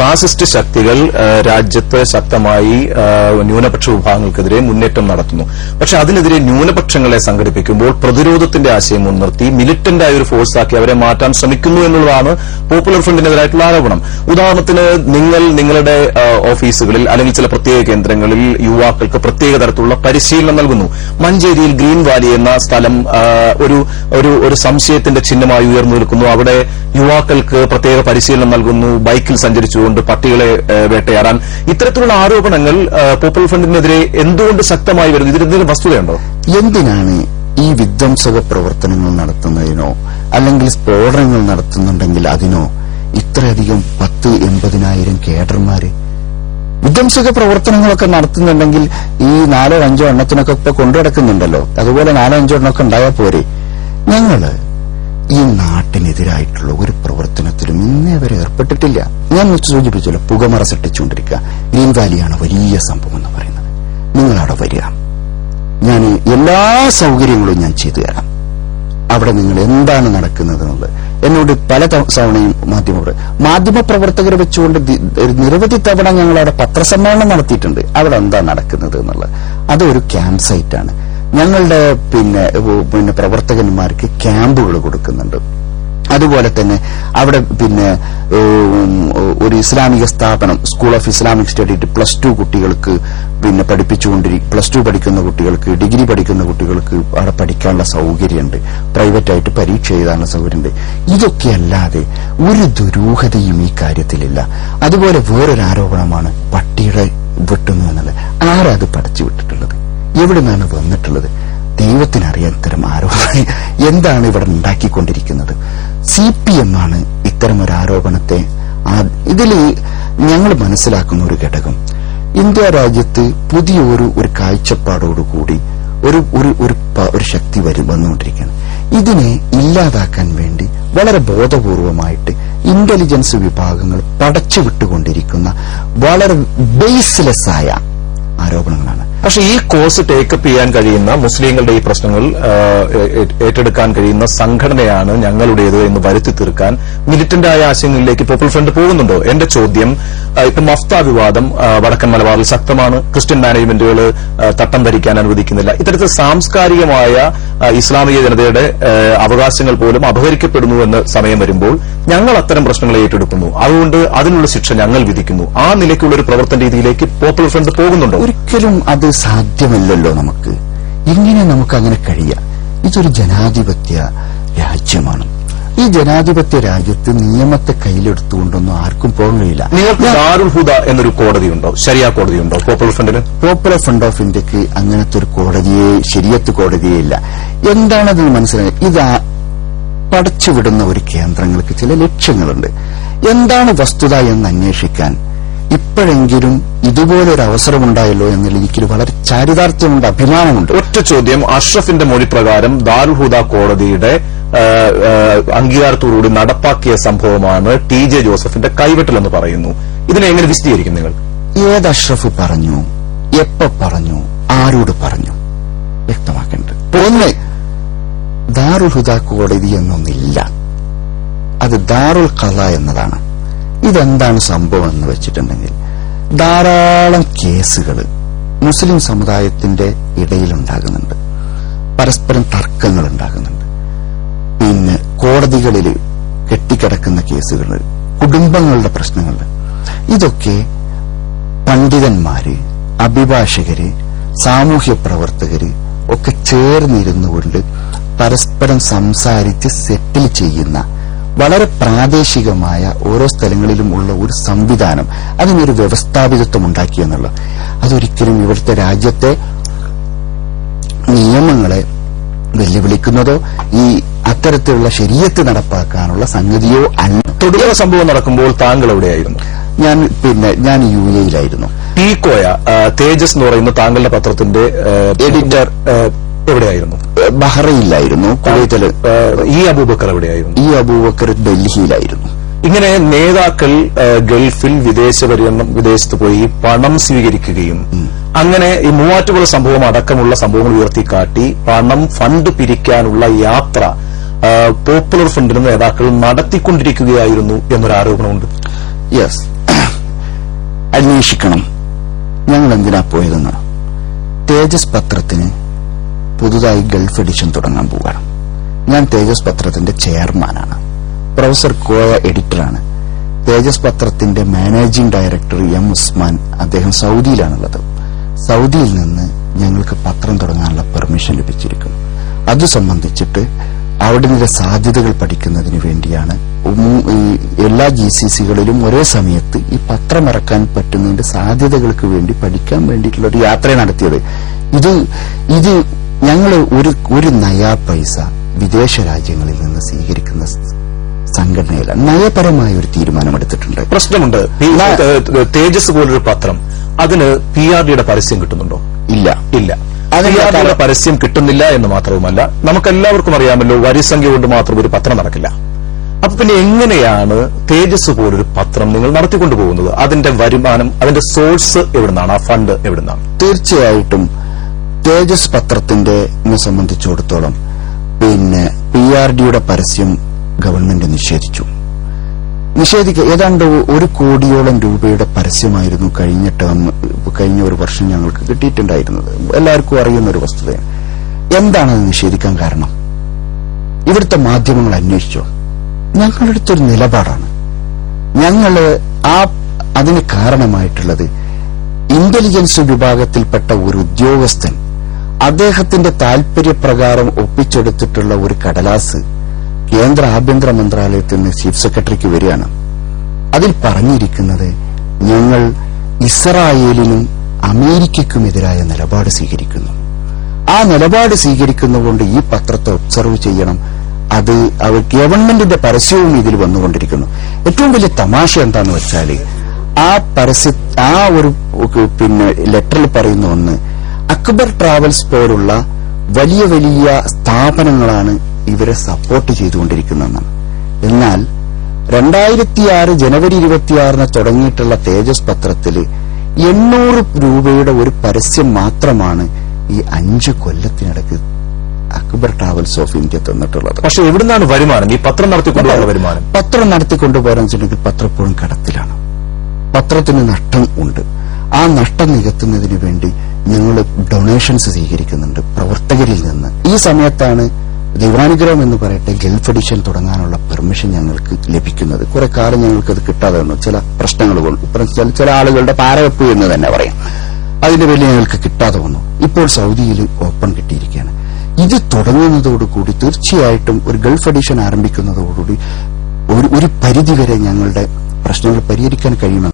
Fascist ശക്തികൾ രാജ്യത്ത് ശക്തമായി ന്യൂനപക്ഷ വിഭാഗങ്ങൾക്കെതിരെ മുന്നേറ്റം നടത്തുന്നു. പക്ഷെ അതിനെതിരെ ന്യൂനപക്ഷങ്ങളെ സംഘടിപ്പിക്കുമ്പോൾ പ്രതിരോധത്തിന്റെ ആശയം മുൻനിർത്തി മിലിറ്റന്റായ ഒരു ഫോഴ്സാക്കി അവരെ മാറ്റാൻ ശ്രമിക്കുന്നു എന്നുള്ളതാണ് പോപ്പുലർ ഫ്രണ്ടിനെതിരായിട്ടുള്ള ആരോപണം. ഉദാഹരണത്തിന് നിങ്ങളുടെ ഓഫീസുകളിൽ അല്ലെങ്കിൽ ചില പ്രത്യേക കേന്ദ്രങ്ങളിൽ യുവാക്കൾക്ക് പ്രത്യേക തരത്തിലുള്ള പരിശീലനം നൽകുന്നു. മഞ്ചേരിയിൽ ഗ്രീൻ വാലി എന്ന സ്ഥലം ഒരു സംശയത്തിന്റെ ചിഹ്നമായി ഉയർന്നു നിൽക്കുന്നു. അവിടെ യുവാക്കൾക്ക് പ്രത്യേക പരിശീലനം നൽകുന്നു, ബൈക്കിൽ സഞ്ചരിച്ചുകൊണ്ട് പട്ടികളെ വേട്ടയാടാൻ. ഇത്തരത്തിലുള്ള ആരോപണങ്ങൾ പോപ്പുലർ ഫ്രണ്ടിനെതിരെ എന്തുകൊണ്ട് ശക്തമായി വരുന്നു? ഇതിനെന്തെങ്കിലും വസ്തുതയുണ്ടോ? എന്തിനാണ് ഈ വിധ്വംസക പ്രവർത്തനങ്ങൾ നടത്തുന്നതിനോ അല്ലെങ്കിൽ സ്ഫോടനങ്ങൾ നടത്തുന്നുണ്ടെങ്കിൽ അതിനോ ഇത്രയധികം 10-80,000 കേഡർമാര്? വിധ്വംസക പ്രവർത്തനങ്ങളൊക്കെ നടത്തുന്നുണ്ടെങ്കിൽ ഈ 4-5 എണ്ണത്തിനൊക്കെ ഇപ്പൊ കൊണ്ടുനടക്കുന്നുണ്ടല്ലോ, അതുപോലെ 4-5 എണ്ണമൊക്കെ ഉണ്ടായാൽ പോരെ. ഞങ്ങള് ഈ നാട്ടിനെതിരായിട്ടുള്ള ഒരു പ്രവർത്തനത്തിലും ഇന്നേ വരെ ഏർപ്പെട്ടിട്ടില്ല. ഞാൻ സൂചിപ്പിച്ചല്ലോ, പുകമറ സൃഷ്ടിച്ചുകൊണ്ടിരിക്കുക. ഗ്രീൻ വാലിയാണ് വലിയ സംഭവം എന്ന് പറയുന്നത്. നിങ്ങളവിടെ വരിക, ഞാൻ എല്ലാ സൗകര്യങ്ങളും ഞാൻ ചെയ്തു തരാം. അവിടെ നിങ്ങൾ എന്താണ് നടക്കുന്നത് എന്നുള്ളത് എന്നോട് പല തവണയും മാധ്യമപ്രവർത്തകരെ വെച്ചുകൊണ്ട് നിരവധി തവണ ഞങ്ങൾ അവിടെ പത്രസമ്മേളനം നടത്തിയിട്ടുണ്ട്. അവിടെ എന്താ നടക്കുന്നത് എന്നുള്ളത് അതൊരു ക്യാമ്പ് സൈറ്റാണ്. ഞങ്ങളുടെ പിന്നെ പ്രവർത്തകന്മാർക്ക് ക്യാമ്പുകൾ കൊടുക്കുന്നുണ്ട്. അതുപോലെ തന്നെ അവിടെ ഒരു ഇസ്ലാമിക സ്ഥാപനം, സ്കൂൾ ഓഫ് ഇസ്ലാമിക് സ്റ്റഡി +2 കുട്ടികൾക്ക് +2 പഠിക്കുന്ന കുട്ടികൾക്ക്, ഡിഗ്രി പഠിക്കുന്ന കുട്ടികൾക്ക് അവിടെ പഠിക്കാനുള്ള സൗകര്യമുണ്ട്. പ്രൈവറ്റായിട്ട് പരീക്ഷ എഴുതാനുള്ള സൗകര്യമുണ്ട്. ഇതൊക്കെ അല്ലാതെ ഒരു ദുരൂഹതയും ഈ കാര്യത്തിലില്ല. അതുപോലെ വേറൊരു ആരോപണമാണ് പട്ടിയുടെ വെട്ടുന്നു എന്നുള്ളത്. ആരാ അത് പഠിച്ചു വിട്ടിട്ടുള്ളത്? എവിടെ നിന്നാണ് വന്നിട്ടുള്ളത്? ദൈവത്തിനറിയാൻ ഇത്തരം ആരോപണം എന്താണ് ഇവിടെ ഉണ്ടാക്കിക്കൊണ്ടിരിക്കുന്നത്. CPM ആണ് ഇത്തരമൊരു ആരോപണത്തെ. ഇതിൽ ഞങ്ങൾ മനസ്സിലാക്കുന്ന ഒരു ഘടകം, ഇന്ത്യ രാജ്യത്ത് പുതിയ ഒരു കാഴ്ചപ്പാടോടുകൂടി ഒരു ശക്തി വന്നുകൊണ്ടിരിക്കുകയാണ്. ഇതിനെ ഇല്ലാതാക്കാൻ വേണ്ടി വളരെ ബോധപൂർവമായിട്ട് ഇന്റലിജൻസ് വിഭാഗങ്ങൾ പടച്ചുവിട്ടുകൊണ്ടിരിക്കുന്ന വളരെ ബേസ്ലെസ് ആയ ആരോപണങ്ങളാണ്. പക്ഷെ ഈ കോഴ്സ് ടേക്കപ്പ് ചെയ്യാൻ കഴിയുന്ന, മുസ്ലിങ്ങളുടെ ഈ പ്രശ്നങ്ങൾ ഏറ്റെടുക്കാൻ കഴിയുന്ന സംഘടനയാണ് ഞങ്ങളുടേത് എന്ന് വരുത്തി തീർക്കാൻ മിലിറ്റന്റായ ആശയങ്ങളിലേക്ക് പോപ്പുലർ ഫ്രണ്ട് പോകുന്നുണ്ടോ? എന്റെ ചോദ്യം, ഇപ്പൊ മഫ്ത വിവാദം വടക്കൻ മലബാറിൽ ശക്തമാണ്. ക്രിസ്ത്യൻ മാനേജ്മെന്റുകൾ തട്ടം ധരിക്കാൻ അനുവദിക്കുന്നില്ല. ഇത്തരത്തിൽ സാംസ്കാരികമായ ഇസ്ലാമിക ജനതയുടെ അവകാശങ്ങൾ പോലും അപഹരിക്കപ്പെടുന്നു എന്ന് സമയം വരുമ്പോൾ ഞങ്ങൾ അത്തരം പ്രശ്നങ്ങളെ ഏറ്റെടുക്കുന്നു. അതുകൊണ്ട് അതിനുള്ള ശിക്ഷ ഞങ്ങൾ വിധിക്കുന്നു. ആ നിലയ്ക്കുള്ള ഒരു പ്രവർത്തന രീതിയിലേക്ക് പോപ്പുലർ ഫ്രണ്ട് പോകുന്നുണ്ടോ? ഒരിക്കലും അത് സാധ്യമല്ലല്ലോ. എങ്ങനെ നമുക്ക് അങ്ങനെ കഴിയാം? ഇതൊരു ജനാധിപത്യ രാജ്യമാണ്. ഈ ജനാധിപത്യ രാജ്യത്ത് നിയമത്തെ കയ്യിലെടുത്തുകൊണ്ടൊന്നും ആർക്കും പോകാൻ കഴിയില്ല. നിങ്ങൾക്ക് ദാറുൽ ഹുദ എന്നൊരു കോടതിയുണ്ടോ? ശരിയാ കോടതിയുണ്ടോ പോപ്പുലർ ഫ്രണ്ടിന്? പോപ്പുലർ ഫ്രണ്ട് ഓഫ് ഇന്ത്യക്ക് അങ്ങനത്തെ ഒരു ശരിയത്ത് കോടതിയേ ഇല്ല. എന്താണത് മനസ്സിലായി? ഇത് പടച്ചുവിടുന്ന ഒരു കേന്ദ്രങ്ങൾക്ക് ചില ലക്ഷ്യങ്ങളുണ്ട്. എന്താണ് വസ്തുത എന്ന് അന്വേഷിക്കാൻ ഇപ്പോഴെങ്കിലും ഇതുപോലൊരു അവസരമുണ്ടായല്ലോ എന്നതിൽ എനിക്ക് വളരെ ചാരിതാർത്ഥ്യമുണ്ട്, അഭിമാനമുണ്ട്. ഒറ്റ ചോദ്യം, അഷ്റഫിന്റെ മൊഴി പ്രകാരം ദാറുൽ ഹുദ കോടതിയുടെ അംഗീകാരത്തോടുകൂടി നടപ്പാക്കിയ സംഭവമാണ് TJ ജോസഫിന്റെ കൈവെട്ടലെന്ന് പറയുന്നു. ഇതിനെ എങ്ങനെ വിശദീകരിക്കും നിങ്ങൾ? ഏത് അഷ്റഫ് പറഞ്ഞു, എപ്പോ പറഞ്ഞു, ആരോട് പറഞ്ഞു വ്യക്തമാക്കേണ്ടത്. ഒന്ന്, ദാറുൽ ഹുദ കോടതി എന്നൊന്നില്ല. അത് ദാറുൽ ഖള എന്നതാണ്. ഇതെന്താണ് സംഭവം എന്ന് വെച്ചിട്ടുണ്ടെങ്കിൽ, ധാരാളം കേസുകൾ മുസ്ലിം സമുദായത്തിന്റെ ഇടയിലുണ്ടാകുന്നുണ്ട്. പരസ്പരം തർക്കങ്ങൾ ഉണ്ടാകുന്നുണ്ട്. കോടതികളിൽ കെട്ടിക്കിടക്കുന്ന കേസുകൾ, കുടുംബങ്ങളുടെ പ്രശ്നങ്ങൾ, ഇതൊക്കെ പണ്ഡിതന്മാര്, അഭിഭാഷകര്, സാമൂഹ്യ പ്രവർത്തകര് ഒക്കെ ചേർന്നിരുന്നുകൊണ്ട് പരസ്പരം സംസാരിച്ച് സെറ്റിൽ ചെയ്യുന്ന വളരെ പ്രാദേശികമായ ഓരോ സ്ഥലങ്ങളിലും ഉള്ള ഒരു സംവിധാനം, അതിനൊരു വ്യവസ്ഥാപിതത്വം ഉണ്ടാക്കിയെന്നുള്ളത് അതൊരിക്കലും ഇവിടുത്തെ രാജ്യത്തെ നിയമങ്ങളെ വെല്ലുവിളിക്കുന്നതോ ഈ അത്തരത്തിലുള്ള ശരീഅത്ത് നടപ്പാക്കാനുള്ള സംഗതിയോ അല്ല. തുടങ്ങിയ സംഭവം നടക്കുമ്പോൾ താങ്കൾ എവിടെയായിരുന്നു? ഞാൻ UAE-യിലായിരുന്നു. ടീക്കോയ തേജസ് എന്ന് പറയുന്ന താങ്കളുടെ പത്രത്തിന്റെ എഡിറ്റർ എവിടെയായിരുന്നു? ബഹ്റൈനിലായിരുന്നു. കുവൈറ്റില്. ഈ അബൂബക്കർ എവിടെയായിരുന്നു? ഈ അബൂബക്കർ ഡൽഹിയിലായിരുന്നു. ഇങ്ങനെ നേതാക്കൾ ഗൾഫിൽ വിദേശത്ത് പോയി പണം സ്വീകരിക്കുകയും അങ്ങനെ ഈ മൂവാറ്റുപുഴ സംഭവം അടക്കമുള്ള സംഭവങ്ങൾ ഉയർത്തിക്കാട്ടി ഫണ്ട് പിരിക്കാനുള്ള യാത്ര പോപ്പുലർ ഫ്രണ്ടിന്റെ നേതാക്കൾ നടത്തിക്കൊണ്ടിരിക്കുകയായിരുന്നു എന്നൊരു ആരോപണമുണ്ട്. യെസ്, അന്വേഷിക്കണം. ഞങ്ങൾ എന്തിനാ പോയതെന്ന്. തേജസ് പത്രത്തിന് പുതുതായി ഗൾഫ് എഡിഷൻ തുടങ്ങാൻ പോവുകയാണ്. ഞാൻ തേജസ് പത്രത്തിന്റെ ചെയർമാനാണ്. പ്രൊഫസർ കോയ എഡിറ്ററാണ്. തേജസ് പത്രത്തിന്റെ മാനേജിംഗ് ഡയറക്ടർ എം ഉസ്മാൻ, അദ്ദേഹം സൗദിയിലാണുള്ളത്. സൗദിയിൽ നിന്ന് ഞങ്ങൾക്ക് പത്രം തുടങ്ങാനുള്ള പെർമിഷൻ ലഭിച്ചിരിക്കുന്നു. അത് സംബന്ധിച്ചിട്ട് അവിടെ നിന്നുള്ള സാധ്യതകൾ പഠിക്കുന്നതിന് വേണ്ടിയാണ് എല്ലാ GCCകളിലും ഒരേ സമയത്ത് ഈ പത്രം ഇറക്കാൻ പറ്റുന്നതിന്റെ സാധ്യതകൾക്ക് വേണ്ടി പഠിക്കാൻ വേണ്ടിയിട്ടുള്ള ഒരു യാത്ര നടത്തിയത്. ഇത് ഞങ്ങൾ ഒരു നയാ പൈസ വിദേശ രാജ്യങ്ങളിൽ നിന്ന് സ്വീകരിക്കുന്ന സംഘടനയില്ല, നയപരമായ ഒരു തീരുമാനമെടുത്തിട്ടുണ്ട്. പ്രശ്നമുണ്ട്. തേജസ് പോലൊരു പത്രം, അതിന് PRDയുടെ പരസ്യം കിട്ടുന്നുണ്ടോ? ഇല്ല. PRDയുടെ പരസ്യം കിട്ടുന്നില്ല എന്ന് മാത്രവുമല്ല, നമുക്കെല്ലാവർക്കും അറിയാമല്ലോ, വരിസംഖ്യ കൊണ്ട് മാത്രം ഒരു പത്രം നടക്കില്ല. അപ്പൊ പിന്നെ എങ്ങനെയാണ് തേജസ് പോലൊരു പത്രം നിങ്ങൾ നടത്തിക്കൊണ്ടുപോകുന്നത്? അതിന്റെ വരുമാനം, അതിന്റെ സോഴ്സ് എവിടുന്നാണ്? ആ ഫണ്ട് എവിടുന്നാണ്? തീർച്ചയായിട്ടും തേജസ് പത്രത്തിന്റെ സംബന്ധിച്ചിടത്തോളം PRDയുടെ പരസ്യം ഗവൺമെന്റ് നിഷേധിച്ചു. ഏതാണ്ട് 1 കോടിയോളം രൂപയുടെ പരസ്യമായിരുന്നു കഴിഞ്ഞ ഒരു വർഷം ഞങ്ങൾക്ക് കിട്ടിയിട്ടുണ്ടായിരുന്നത്. എല്ലാവർക്കും അറിയുന്ന ഒരു വസ്തുതയാണ്. എന്താണ് അത് നിഷേധിക്കാൻ കാരണം? ഇവിടുത്തെ മാധ്യമങ്ങൾ അന്വേഷിച്ചോ? ഞങ്ങളെടുത്തൊരു നിലപാടാണ്. അതിന് കാരണമായിട്ടുള്ളത് ഇന്റലിജൻസ് വിഭാഗത്തിൽപ്പെട്ട ഒരു ഉദ്യോഗസ്ഥൻ അദ്ദേഹത്തിന്റെ താൽപര്യപ്രകാരം ഒപ്പിച്ചെടുത്തിട്ടുള്ള ഒരു കടലാസ് കേന്ദ്ര ആഭ്യന്തര മന്ത്രാലയത്തിൽ നിന്ന് ചീഫ് സെക്രട്ടറിക്ക് വരികയാണ്. അതിൽ പറഞ്ഞിരിക്കുന്നത് ഞങ്ങൾ ഇസ്രായേലിനും അമേരിക്കയ്ക്കുമെതിരായ നിലപാട് സ്വീകരിക്കുന്നു. ആ നിലപാട് സ്വീകരിക്കുന്നതുകൊണ്ട് ഈ പത്രത്തെ ഒബ്സർവ് ചെയ്യണം. അത് ഗവൺമെന്റിന്റെ പരസ്യവും ഇതിൽ വന്നുകൊണ്ടിരിക്കുന്നു. ഏറ്റവും വലിയ തമാശ എന്താന്ന് വെച്ചാൽ ആ ഒരു ലെറ്ററിൽ പറയുന്ന ഒന്ന്, അക്ബർ ട്രാവൽസ് പോലുള്ള വലിയ വലിയ സ്ഥാപനങ്ങളാണ് ഇവരെ സപ്പോർട്ട് ചെയ്തുകൊണ്ടിരിക്കുന്നതെന്നാണ്. എന്നാൽ 2006 ജനുവരി 26 തുടങ്ങിയിട്ടുള്ള തേജസ് പത്രത്തിൽ 800 രൂപയുടെ ഒരു പരസ്യം മാത്രമാണ് ഈ 5 കൊല്ലത്തിനിടയ്ക്ക് അക്ബർ ട്രാവൽസ് ഓഫ് ഇന്ത്യ തന്നിട്ടുള്ളത്. പക്ഷെ എവിടുന്നാണ് വരുമാനം? ഈ പത്രം നടത്തിക്കൊണ്ടുള്ള വരുമാനം? പത്രം നടത്തിക്കൊണ്ടുപോകാൻ വെച്ചിട്ടുണ്ടെങ്കിൽ പത്രം എപ്പോഴും കടത്തിലാണ്. പത്രത്തിന് നഷ്ടം ഉണ്ട്. ആ നഷ്ടം നികത്തുന്നതിന് വേണ്ടി ഞങ്ങൾ ഡൊണേഷൻസ് സ്വീകരിക്കുന്നുണ്ട് പ്രവർത്തകരിൽ നിന്ന്. ഈ സമയത്താണ് ദൈവാനുഗ്രഹം എന്ന് പറയട്ടെ ഗൾഫ് എഡിഷൻ തുടങ്ങാനുള്ള പെർമിഷൻ ഞങ്ങൾക്ക് ലഭിക്കുന്നത്. കുറെ കാലം ഞങ്ങൾക്ക് അത് കിട്ടാതെ വന്നു. ചില പ്രശ്നങ്ങൾ കൊണ്ട്, ചില ആളുകളുടെ പാരവെപ്പ് എന്ന് തന്നെ പറയാം. അതിന്റെ പേരിൽ ഞങ്ങൾക്ക് കിട്ടാതെ വന്നു. ഇപ്പോൾ സൗദിയിൽ ഓപ്പൺ കിട്ടിയിരിക്കുകയാണ്. ഇത് തുടങ്ങുന്നതോടുകൂടി തീർച്ചയായിട്ടും ഒരു ഗൾഫ് എഡിഷൻ ആരംഭിക്കുന്നതോടുകൂടി ഒരു പരിധിവരെ ഞങ്ങളുടെ പ്രശ്നങ്ങൾ പരിഹരിക്കാൻ കഴിയുമെന്ന്